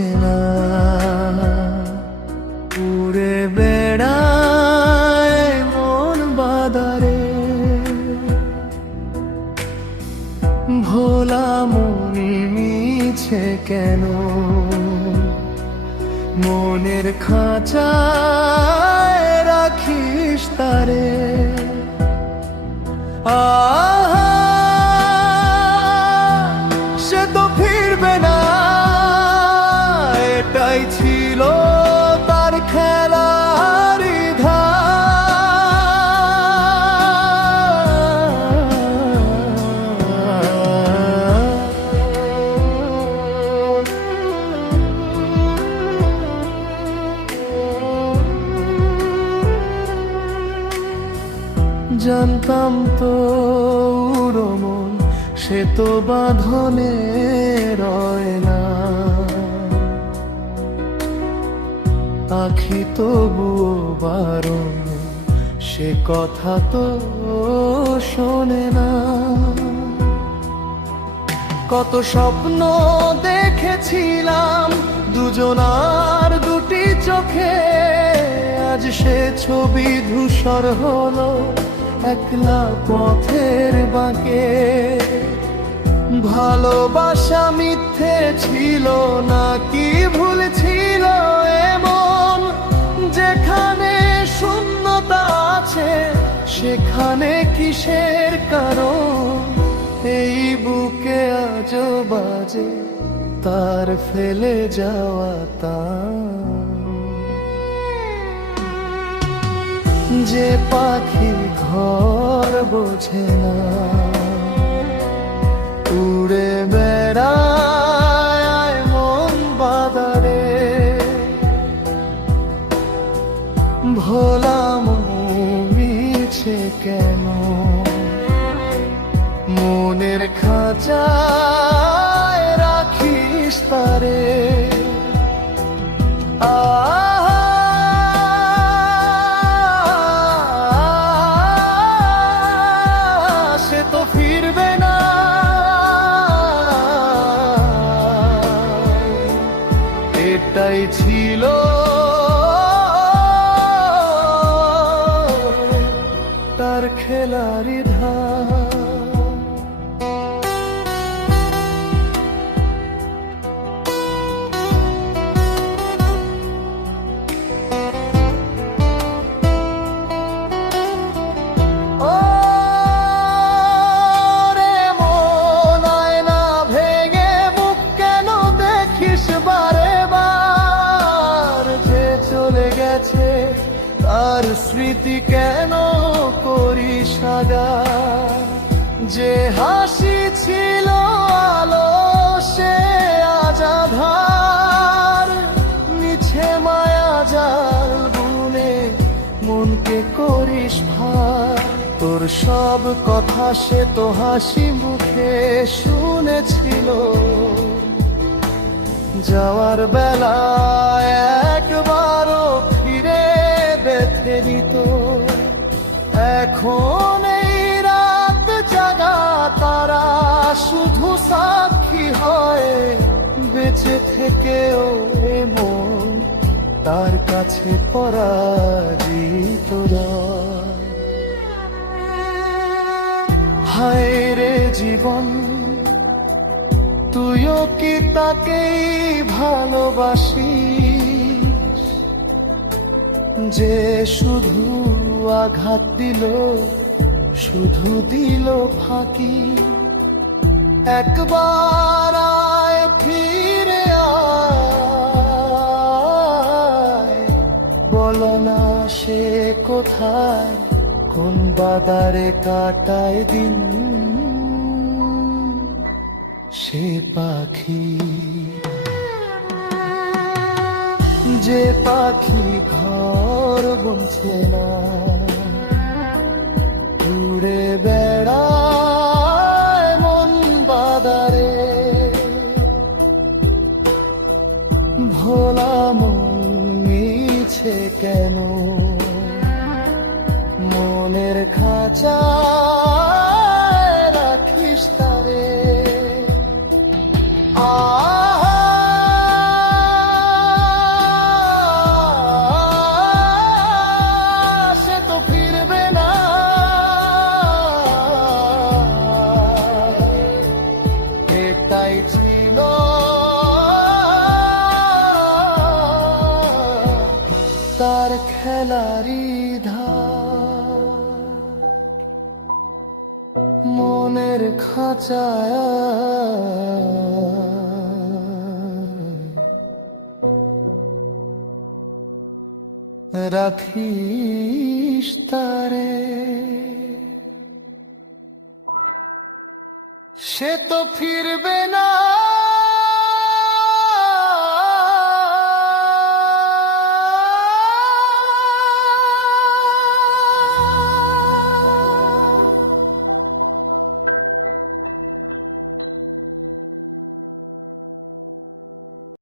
বোঝে না। উড়ে বেড়ায় মন বাদারে। ভোলা মনি মিছে কেন? মনের খাঁচায় রাখিস তারে। আহা, জানতাম তো মন সে তো বাঁধনে রয় না। আখি তবুও বারণ, সে কথা তো শোনে না। কত স্বপ্ন দেখেছিলাম, দুজনার দুটি চোখে, আজ সে ছবি ধূসর হলো। একলা পথের বাঁকে। ভালোবাসা মিথ্যে ছিল না কি ভুল ছিল এমন? যেখানে শূন্যতা আছে, সেখানে কিসের কারণ? এই বুকে আজও বাজে, তার ফেলে যাওয়া তার যে পাখি ঘর বোঝে না। উড়ে বেড়ায় মন বাদারে। ভোলা মিছে কেন? মনের খাঁচায় চলে গেছে তার স্মৃতি কেন যে হাসি ছিল আলো, সে আজ আধার মিছে মায়া জাল বুনে মনকে করিস ভার। তোর সব কথা সে তো হাসি মুখে শুনেছিল। যাওয়ার বেলা একবারও ফিরে বেঁধে দিত এখন শুধু সাক্ষী হয় বেঁচে থেকেও এ মন। তার কাছে পরাজিত। হায় রে জীবন, তুইও কি তাকেই ভালোবাসিস? যে শুধু আঘাত দিল, শুধু দিল ফাঁকি। একবার আয়, ফিরে আয়। বলো না সে কোথায়, কোন বাদারে কাটায় দিন। সে পাখি। যে পাখি ঘর বলছে না। কেন? মনের খাঁচা রাখিস তারে। সে তো ফিরবে না। এটাই ছিল চারিধা মনের খাঁচায় রাখিস তারে। সে তো ফিরবে না।